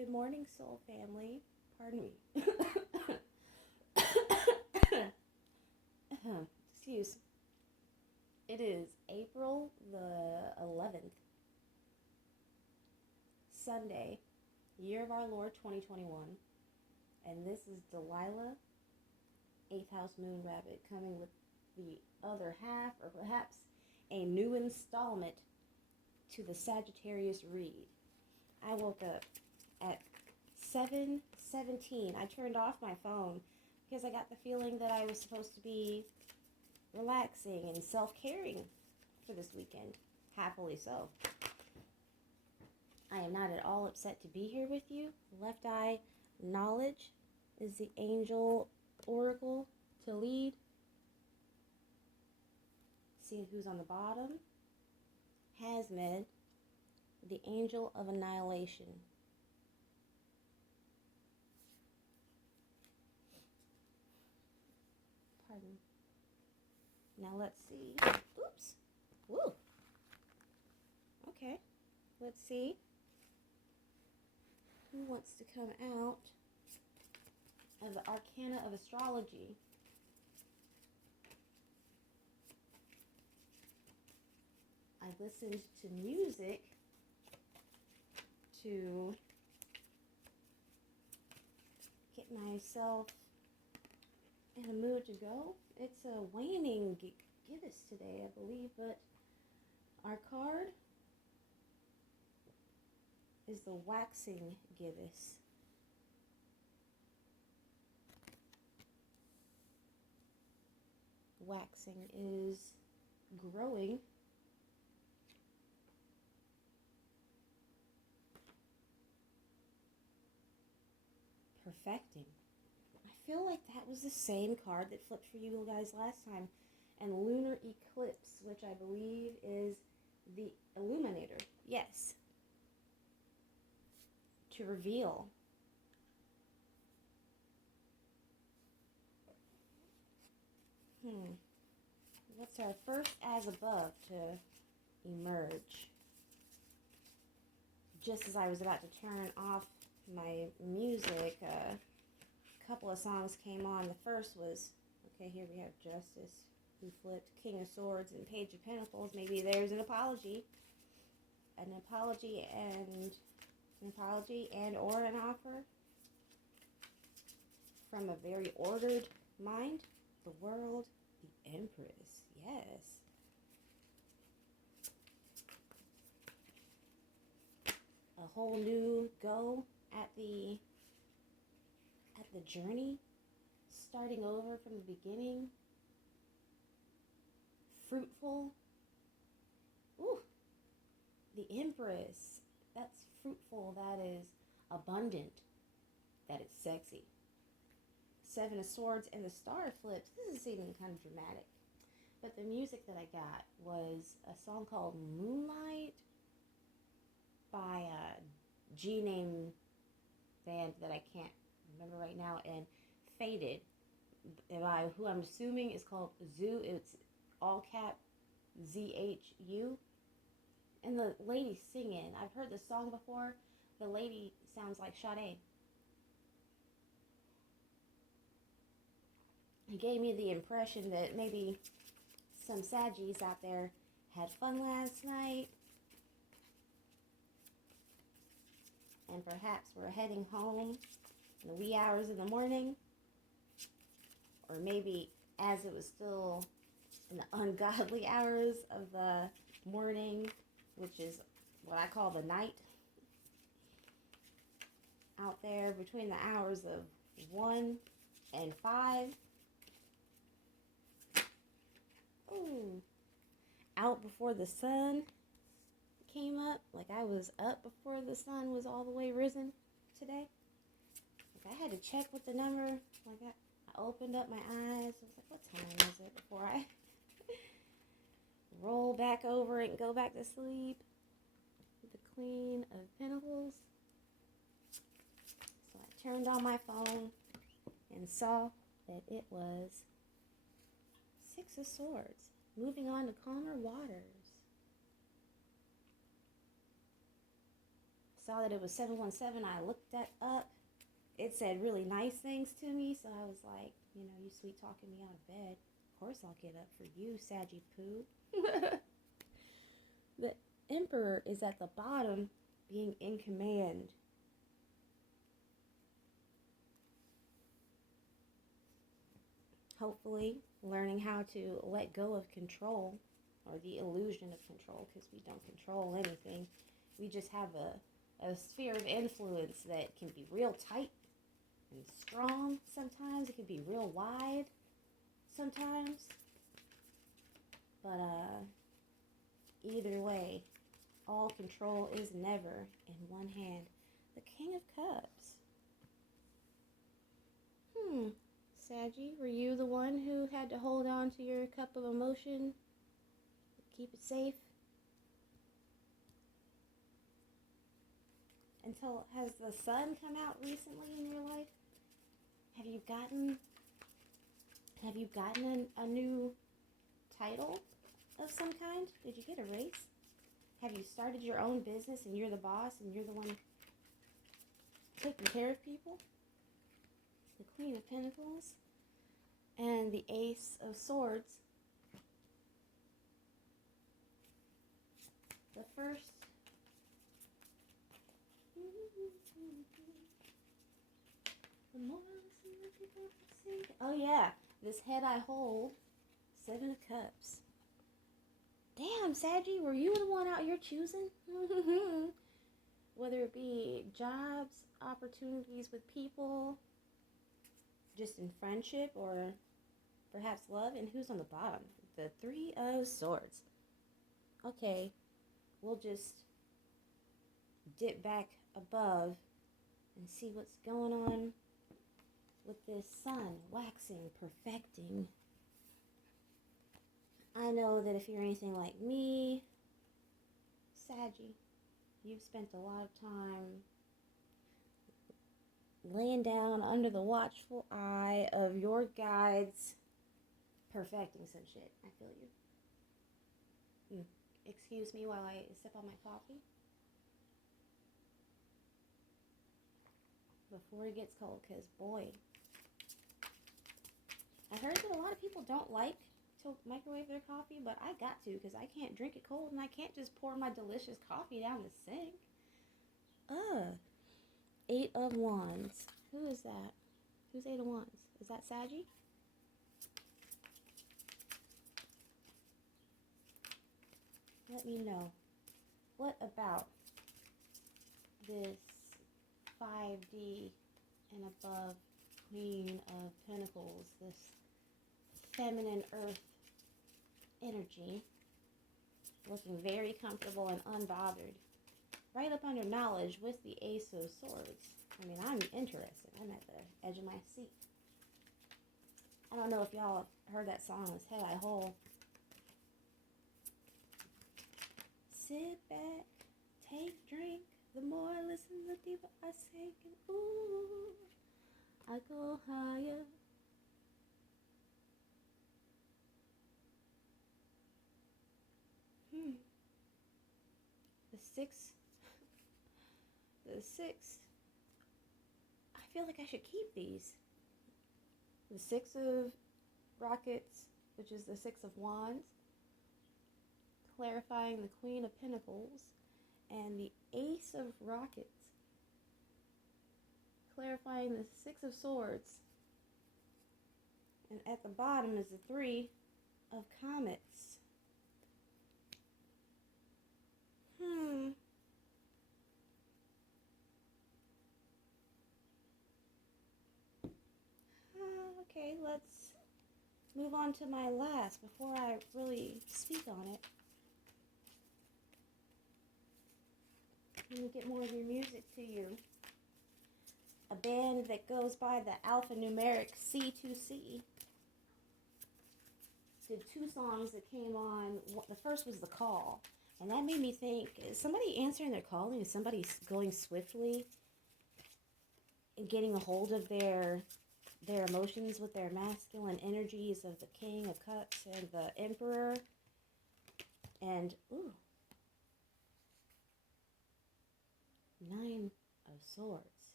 Good morning, soul family. Pardon me. Excuse. It is April the 11th, Sunday, year of our Lord 2021. And this is Delilah, 8th house moon rabbit, coming with the other half, or perhaps a new installment to the Sagittarius read. I woke up at 7:17. I turned off my phone because I got the feeling that I was supposed to be relaxing and self-caring for this weekend. Happily so. I am not at all upset to be here with you. Left eye knowledge is the angel oracle to lead. See who's on the bottom. Hazmed, the angel of annihilation. Pardon. Now let's see. Oops. Woo. Okay. Let's see who wants to come out of the Arcana of Astrology. I listened to music to get myself in a mood to go. It's a waning gibbous today, I believe, but our card is the waxing gibbous. Waxing is growing, perfecting. I feel like that was the same card that flipped for you guys last time. And lunar eclipse, which I believe is the illuminator. Yes. To reveal. What's our first as above to emerge? Just as I was about to turn off my music, a couple of songs came on. The first was, okay, here we have Justice, who flipped King of Swords and Page of Pentacles. Maybe there's an apology. An apology and or an offer from a very ordered mind. The World, the Empress, yes. A whole new go at the journey, starting over from the beginning. Fruitful. Ooh, the Empress. That's fruitful. That is abundant. That is sexy. Seven of Swords and the Star flips. This is even kind of dramatic. But the music that I got was a song called Moonlight by a G-name band that I can't remember right now, and Faded by who I'm assuming is called Zoo. It's all cap ZHU. And the lady singing, I've heard the song before. The lady sounds like Sade. It gave me the impression that maybe some Saggies out there had fun last night, and perhaps we're heading home in the wee hours of the morning, or maybe as it was still in the ungodly hours of the morning, which is what I call the night, out there between the hours of 1 and 5. Ooh. Out before the sun came up. Like I was up before the sun was all the way risen today. Like I had to check with the number. Like I opened up my eyes. I was like, what time is it? Before I roll back over and go back to sleep. The Queen of Pentacles. So I turned on my phone and saw that it was Six of Swords. Moving on to calmer waters. saw that it was 717. I looked that up. It said really nice things to me, so I was like, you know, you sweet talking me out of bed. Of course I'll get up for you, Saggy Poo. The Emperor is at the bottom, being in command. Hopefully, learning how to let go of control, or the illusion of control, because we don't control anything. We just have a sphere of influence that can be real tight and strong sometimes. It can be real wide sometimes. But either way, all control is never in one hand. The King of Cups. Saggy, were you the one who had to hold on to your cup of emotion? Keep it safe? Until, has the sun come out recently in your life? Have you gotten a new title of some kind? Did you get a raise? Have you started your own business and you're the boss and you're the one taking care of people? The Queen of Pentacles and the Ace of Swords. The first. The more I listen to people sing. Oh yeah, this head I hold. 7 of Cups. Damn, Saggy, were you the one out here choosing? Whether it be jobs, opportunities with people, just in friendship, or perhaps love. And who's on the bottom? The 3 of Swords. Okay, we'll just dip back above and see what's going on with this sun, waxing, perfecting. I know that if you're anything like me, Saggy, you've spent a lot of time laying down under the watchful eye of your guides, perfecting some shit. I feel you. Excuse me while I sip on my coffee. Before it gets cold, because boy, I heard that a lot of people don't like to microwave their coffee, but I got to, because I can't drink it cold, and I can't just pour my delicious coffee down the sink. 8 of Wands. Who is that? Who's 8 of Wands? Is that Saggy? Let me know. What about this 5D and above Queen of Pentacles, this feminine earth energy, looking very comfortable and unbothered, right up under knowledge with the Ace of Swords. I mean, I'm interested. I'm at the edge of my seat. I don't know if y'all have heard that song, This Head I Hold. Sit back, take a drink. The more I listen, the deeper I sink. And ooh, I go higher. The six, I feel like I should keep these. The 6 of Rockets, which is the 6 of Wands, clarifying the Queen of Pentacles, and the Ace of Rockets, clarifying the 6 of Swords. And at the bottom is the 3 of Comets. Okay, let's move on to my last before I really speak on it. Let me get more of your music to you. A band that goes by the alphanumeric C2C did 2 songs that came on. The first was The Call, and that made me think, is somebody answering their calling? Is somebody going swiftly and getting a hold of their emotions with their masculine energies of the King of Cups and the Emperor? And, ooh. Nine of Swords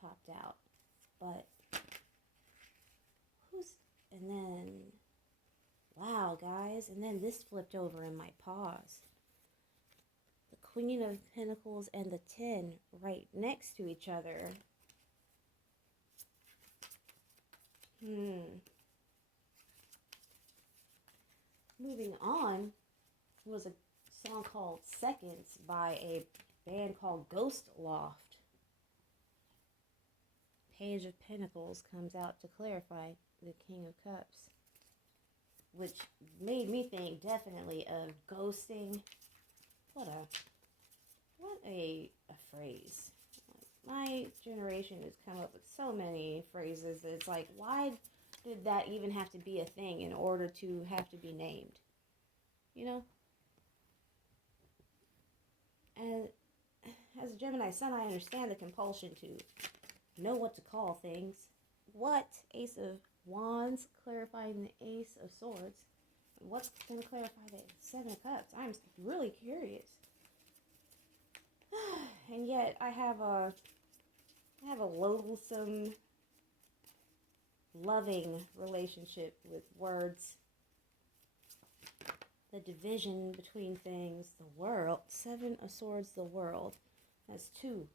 popped out. But and then, wow, guys. And then this flipped over in my paws. The Queen of Pentacles and the 10 right next to each other. Moving on was a song called Seconds by a band called Ghost Loft. Page of Pentacles comes out to clarify the King of Cups, which made me think definitely of ghosting. What a phrase. My generation has come up with so many phrases that it's like, why did that even have to be a thing in order to have to be named? You know? And as a Gemini sun, I understand the compulsion to know what to call things. What? Ace of Wands clarifying the Ace of Swords. What's going to clarify the Seven of Cups? I'm really curious. And yet I have a loathsome, loving relationship with words. The division between things, the world. Seven of Swords, the world. That's 2.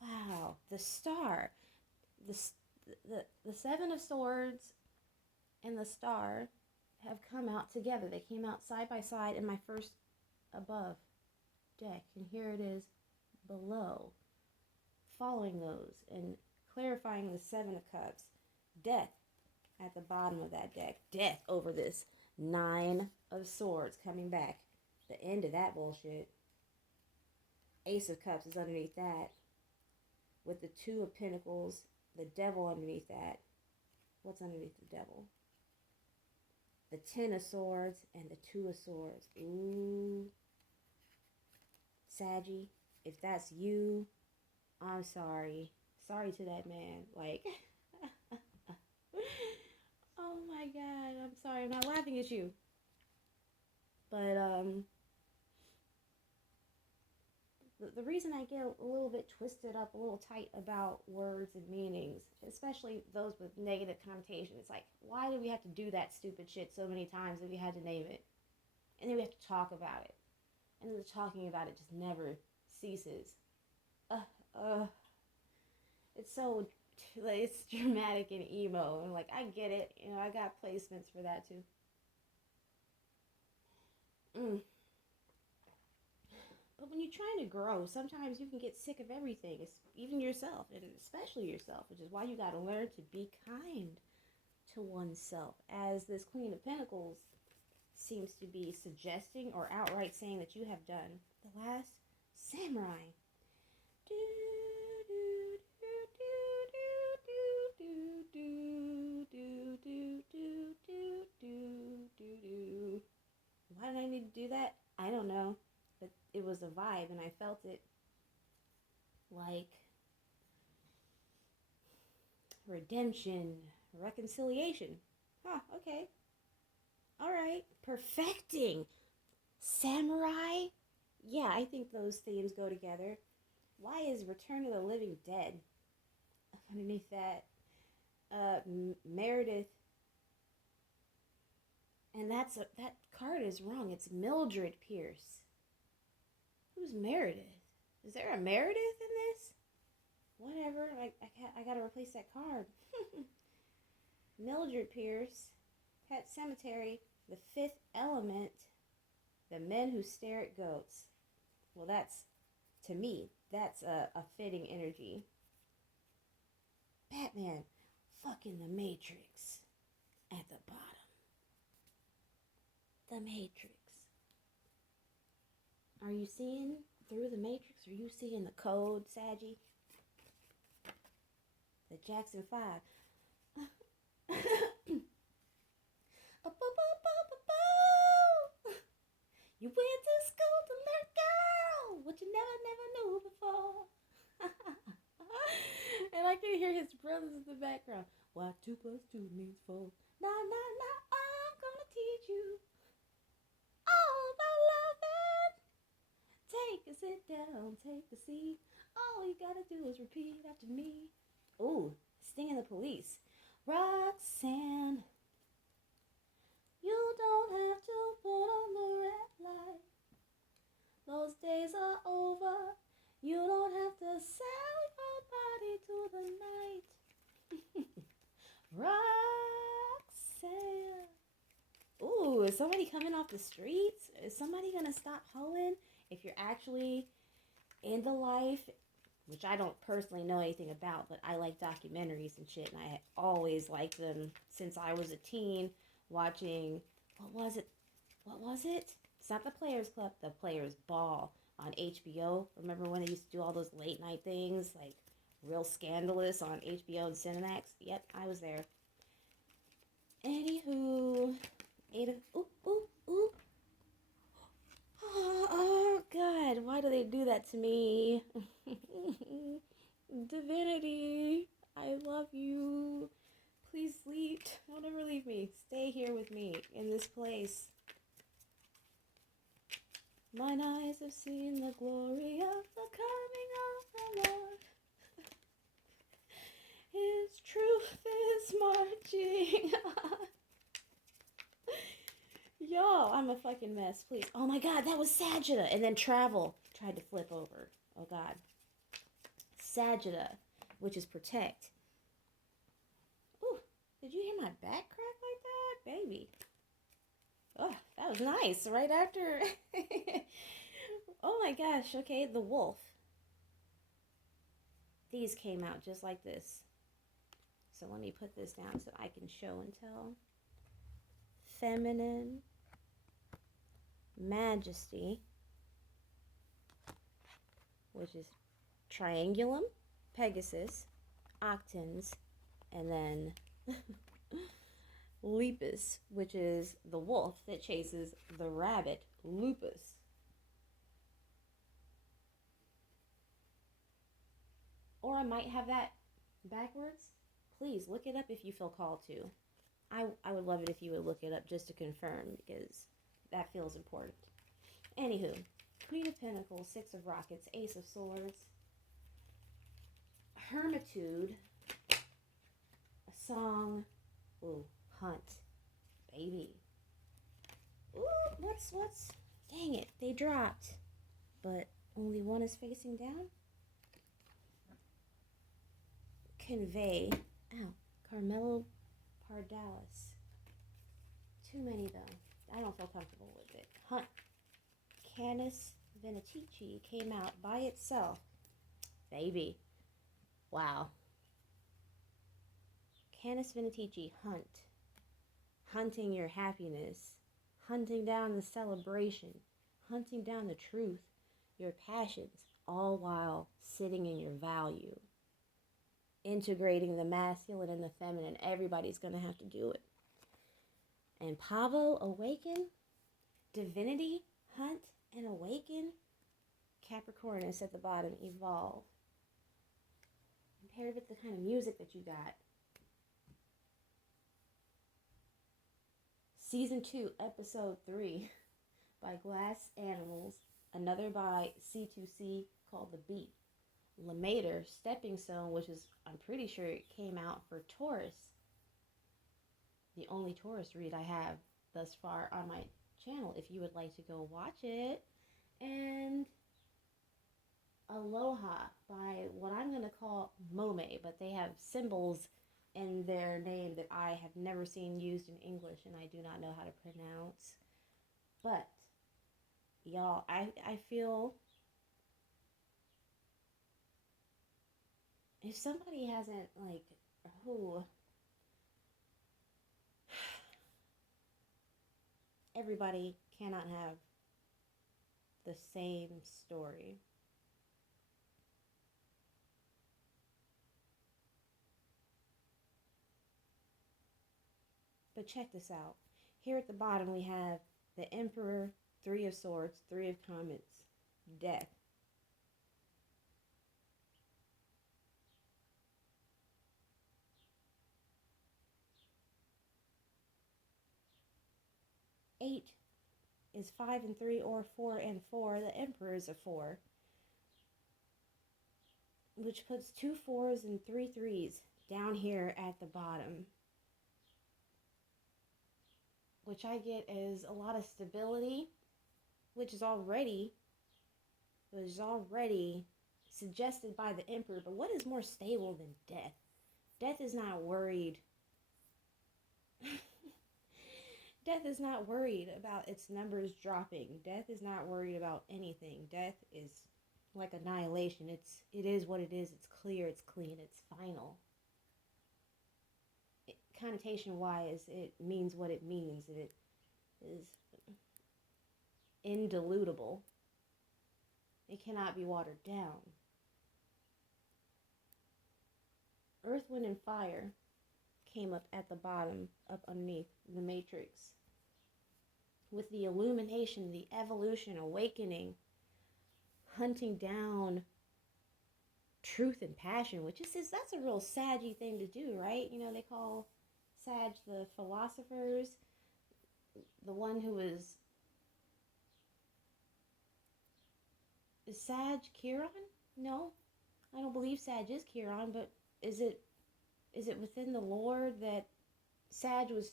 Wow, the Star. The Seven of Swords and the Star have come out together. They came out side by side in my first above deck. And here it is below. Following those and clarifying the Seven of Cups. Death at the bottom of that deck. Death over this 9 of Swords coming back. The end of that bullshit. Ace of Cups is underneath that. With the 2 of Pentacles. The Devil underneath that. What's underneath the Devil? The 10 of Swords and the 2 of Swords. Ooh. Saggy, if that's you, I'm sorry. Sorry to that man. Like, oh my God, I'm sorry. I'm not laughing at you. But, the reason I get a little bit twisted up, a little tight about words and meanings, especially those with negative connotation, it's like, why do we have to do that stupid shit so many times that we had to name it? And then we have to talk about it. And the talking about it just never ceases. It's so, like, it's dramatic and emo. And, like, I get it. You know, I got placements for that, too. But when you're trying to grow, sometimes you can get sick of everything. It's even yourself, and especially yourself, which is why you got to learn to be kind to oneself. As this Queen of Pentacles seems to be suggesting or outright saying that you have done. The last Samurai. Why did I need to do that? I don't know. But it was a vibe and I felt it like redemption, reconciliation. Huh, okay. All right. Perfecting. Samurai. Yeah, I think those themes go together. Why is Return of the Living Dead underneath that? Meredith. And that card is wrong. It's Mildred Pierce. Who's Meredith? Is there a Meredith in this? Whatever. I gotta replace that card. Mildred Pierce. Pet Cemetery. The Fifth Element. The Men Who Stare at Goats. Well, that's, to me, that's a fitting energy. Batman. Fucking the Matrix. At the bottom. The Matrix. Are you seeing through the Matrix? Are you seeing the code, Saggy? The Jackson 5. You went to school to learn, girl, what you never knew before. And I can hear his brothers in the background. Why 2 + 2 means 4. Nah, I'm gonna teach you all about loving. Take Take a sit down, take a seat. All you gotta do is repeat after me. Ooh, Sting and the Police. Roxanne, you don't have to put on the red light. Those days are over. You don't have to sell your body to the night. Roxanne. Ooh, is somebody coming off the streets? Is somebody gonna stop hoeing? If you're actually in the life, which I don't personally know anything about, but I like documentaries and shit, and I always liked them since I was a teen, watching, what was it? It's not the Players Club, the Players Ball on HBO. Remember when they used to do all those late night things, like Real Scandalous on HBO and Cinemax? Yep, I was there. Anywho, ooh. Oh, God, why do they do that to me? Divinity, I love you. Please sleep. Don't ever leave me. Stay here with me in this place. Mine eyes have seen the glory of the coming of the Lord. His truth is marching on. Yo, I'm a fucking mess, please. Oh my God, that was Sagittarius. And then Travel tried to flip over. Oh God. Sagittarius, which is protect. Ooh, did you hear my back crack like that? Baby. Oh, that was nice. Right after. Oh my gosh, okay, the wolf. These came out just like this. So let me put this down so I can show and tell. Feminine. Majesty, which is Triangulum, Pegasus, Octans, and then Lepus, which is the wolf that chases the rabbit, Lupus. Or I might have that backwards. Please look it up if you feel called to. I would love it if you would look it up just to confirm, because that feels important. Anywho, Queen of Pentacles, Six of Rockets, Ace of Swords, Hermitude, a song, ooh, Hunt, baby. Ooh, what's, dang it, they dropped, but only one is facing down. Convey, ow, Carmelo Pardalis. Too many though. I don't feel comfortable with it. Hunt. Canis Venatici came out by itself. Baby. Wow. Canis Venatici, Hunt. Hunting your happiness. Hunting down the celebration. Hunting down the truth. Your passions. All while sitting in your value. Integrating the masculine and the feminine. Everybody's going to have to do it. And Pavo, Awaken, Divinity, Hunt, and Awaken. Capricornus at the bottom, Evolve. And paired with the kind of music that you got. Season 2, Episode 3 by Glass Animals. Another by C2C called The Beat. Lemater, Stepping Stone, which is, I'm pretty sure it came out for Taurus. The only Taurus read I have thus far on my channel, if you would like to go watch it. And Aloha by what I'm going to call Mome, but they have symbols in their name that I have never seen used in English and I do not know how to pronounce. But, y'all, I feel if somebody hasn't, like, who... Everybody cannot have the same story. But check this out. Here at the bottom we have the Emperor, Three of Swords, Three of Comets, Death. Eight is 5 and 3 or 4 and 4. The Emperor is a 4, which puts 2 4s and 3 3s down here at the bottom, which I get as a lot of stability, which is already suggested by the Emperor. But what is more stable than death? Death is not worried. Death is not worried about its numbers dropping. Death is not worried about anything. Death is like annihilation. It is what it is. It's clear, it's clean, it's final. Connotation wise, it means what it means. It is indilutable. It cannot be watered down. Earth, Wind, and Fire came up at the bottom, up underneath the matrix, with the illumination, the evolution, awakening, hunting down truth and passion, which is, that's a real Saggy thing to do, right? You know, they call Sag the philosophers. The one who is Sag Chiron? No, I don't believe Sag is Chiron, but is it within the lore that Sag was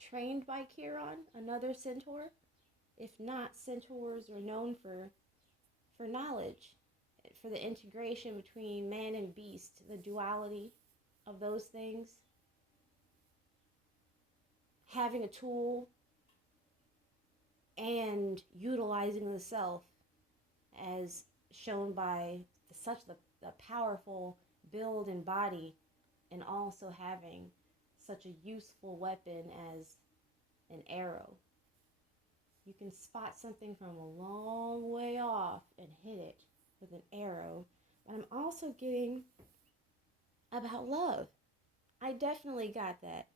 trained by Chiron, another centaur? If not, centaurs are known for knowledge, for the integration between man and beast, the duality of those things. Having a tool and utilizing the self, as shown by the powerful build and body, and also having such a useful weapon as an arrow. You can spot something from a long way off and hit it with an arrow. But I'm also getting about love. I definitely got that.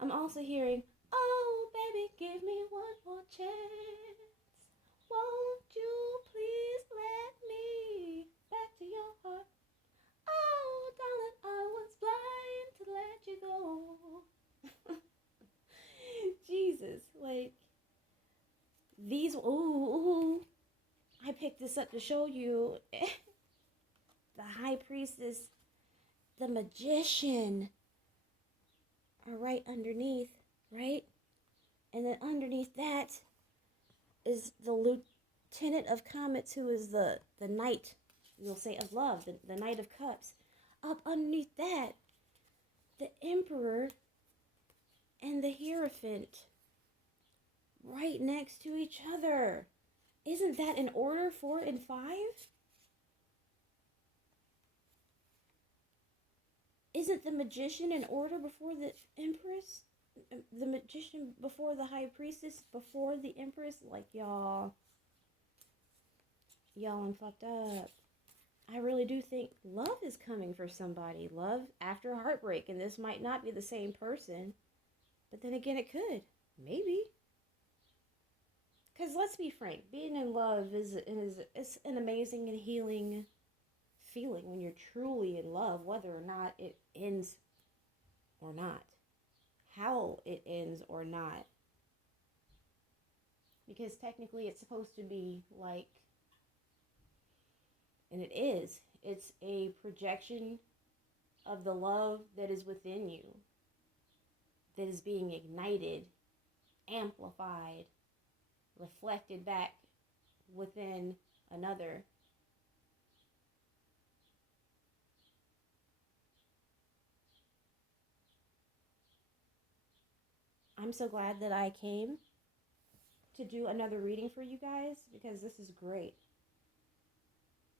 I'm also hearing, oh baby, give me one more chance. Won't you please let me back to your heart? Oh darling, I was blind to let you go. Jesus, like these, ooh, I picked this up to show you. The High Priestess, the Magician are right underneath, right? And then underneath that is the Lieutenant of Comets, who is the Knight, you'll say, of Love, the Knight of Cups. Up underneath that, the Emperor and the Hierophant, right next to each other. Isn't that in order, 4 and 5? Isn't the Magician in order before the Empress? The Magician before the High Priestess, before the Empress? Like, y'all, I'm fucked up. I really do think love is coming for somebody. Love after heartbreak. And this might not be the same person. But then again, it could. Maybe. Because let's be frank, being in love is an amazing and healing feeling when you're truly in love, whether or not it ends or not. How it ends or not. Because technically it's supposed to be like, and it is, it's a projection of the love that is within you, that is being ignited, amplified, reflected back within another. I'm so glad that I came to do another reading for you guys, because this is great.